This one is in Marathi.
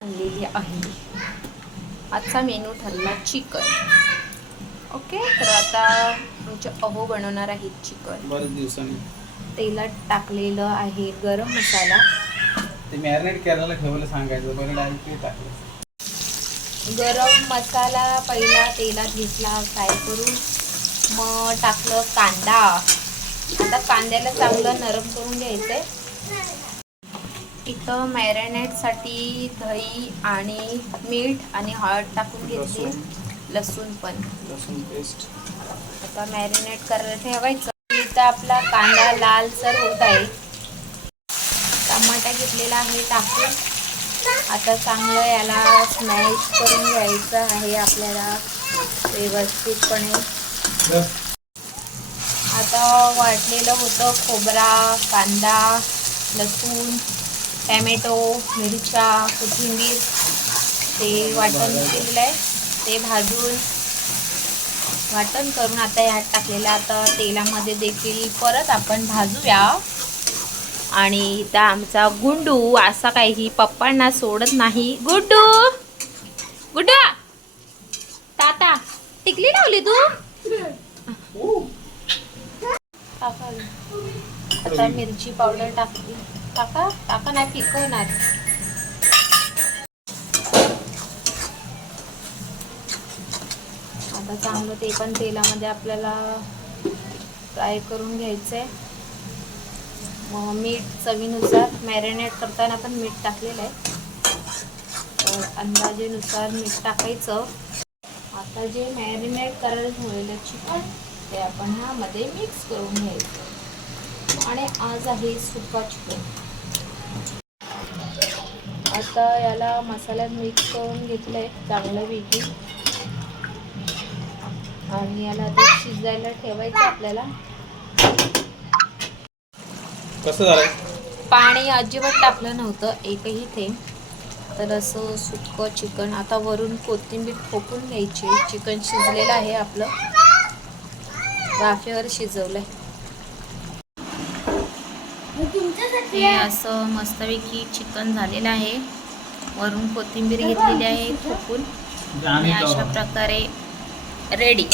आणलेली आहे. आजचा मेनू ठरला चिकन. ओके? तर आता आमचे अहो बनवणार आहेत चिकन. बरेच दिवसांनी. तेलात टाकलेलं आहे गरम मसाला. ते मॅरिनेट करायला ठेवायला सांगायचं बरं डायरेक्ट ते टाकलं. गरम मसाला पहिला तेलात घेतला फ्राय करून. मग टाकलं कांदा. आता कांद्याला चांगलं नरम करून घ्यायचंय. इथं मॅरिनेटसाठी दही आणि मीठ आणि हळद टाकून घेतली लसूण. पण. लसूण पेस्ट आता मॅरिनेट करायला ठेवायचं. इथं आपला कांदा लालसर होत आहे. टमाटा घेतलेला आहे टाकून. आता चांगलं याला स्मॅश करून घ्यायचं आहे आपल्याला व्यवस्थितपणे. आता वाटलेलं होतं खोबरा कांदा लसूण. टॅमॅटो मिरच्या कोथिंबीर ते वाटण केलेलं आहे. ते भाजून वाटण करून आता ह्यात टाकलेलं आता तेलामध्ये देखील परत आपण भाजूया. आणि इथं आमचा गुंडू असा काही पप्पांना सोडत नाही. गुड्डू गुड्डू ताता टिकली लावली तू? टाका आता मिरची पावडर टाकली. टाका टाका नाही पिकवणार आता चांगलं ते पण तेलामध्ये आपल्याला फ्राय करून घ्यायचं आहे मग मीठ चवीनुसार मॅरिनेट करताना पण मीठ टाकलेलं आहे. तर अंदाजेनुसार मीठ टाकायचं. आता जे मॅरिनेट करायला ठेवलेलं चिकन ते आपण ह्यामध्ये मिक्स करून घ्यायचं. आणि आज आहे सुका चिकन. आता याला मसाल्यात मिक्स करून घेतलं आहे चांगल्यापैकी आणि याला ते शिजायला ठेवायचं आपल्याला. कसं झालंय? पाणी अजिबात टाकलं नव्हतं एकही थेंब. तर असं सुकं चिकन आता वरून कोथिंबीर ठोकून घ्यायची. चिकन शिजलेलं आहे आपलं. वाफेवर शिजवलंय. हे असं मस्तपैकी चिकन झालेलं आहे. वरून कोथिंबीर घेतलेली आहे ठोकून आणि अशा प्रकारे रेडी